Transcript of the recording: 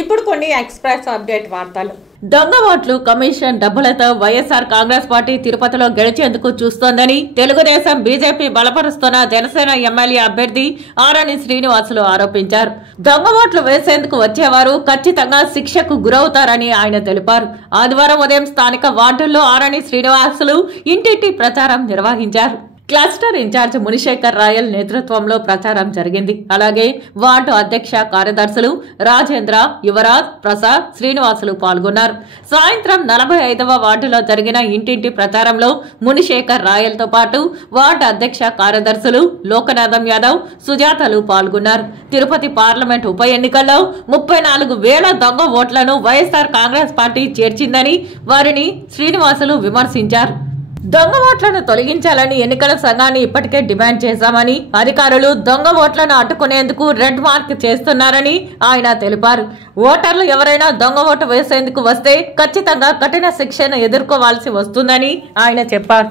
ఇప్పుడు కొన్ని express update వార్తలు. దొంగ ఓట్లు కమిషన్ డబ్బులతో వైఎస్ఆర్ కాంగ్రెస్ పార్టీ తిరుపతిలో గెలిచేందుకు చూస్తోందని తెలుగుదేశం బీజేపీ బలపరుస్తున్న జనసేన ఎమ్మెల్యే అభ్యర్థి ఆరణి శ్రీనివాసులు ఆరోపించారు. దొంగ ఓట్లు వేసేందుకు వచ్చేవారు ఖచ్చితంగా శిక్షకు గురవుతారని ఆయన తెలిపారు. ఆదివారం ఉదయం స్థానిక వార్డుల్లో ఆరణి శ్రీనివాసులు ఇంటింటి ప్రచారం నిర్వహించారు. క్లస్టర్ ఇన్ఛార్జ్ మునిశేఖర్ రాయల్ నేతృత్వంలో ప్రచారం జరిగింది. అలాగే వార్డు అధ్యక్ష కార్యదర్శులు రాజేంద్ర, యువరాజ్, ప్రసాద్, శ్రీనివాసులు పాల్గొన్నారు. సాయంత్రం 45వ వార్డులో జరిగిన ఇంటింటి ప్రచారంలో మునిశేఖర్ రాయల్ తో పాటు వార్డు అధ్యక్ష కార్యదర్శులు లోకనాథం యాదవ్, సుజాతలు పాల్గొన్నారు. తిరుపతి పార్లమెంట్ ఉప ఎన్నికల్లో 34,000 దొంగ ఓట్లను వైఎస్ఆర్ కాంగ్రెస్ పార్టీ చేర్చిందని వారిని శ్రీనివాసులు విమర్శించారు. దొంగ ఓట్లను తొలగించాలని ఎన్నికల సంఘాన్ని ఇప్పటికే డిమాండ్ చేశామని, అధికారులు దొంగ ఓట్లను అడ్డుకునేందుకు రెడ్ మార్క్ చేస్తున్నారని ఆయన తెలిపారు. ఓటర్లు ఎవరైనా దొంగ ఓటు వేసేందుకు వస్తే ఖచ్చితంగా కఠిన శిక్షను ఎదుర్కోవాల్సి వస్తుందని ఆయన చెప్పారు.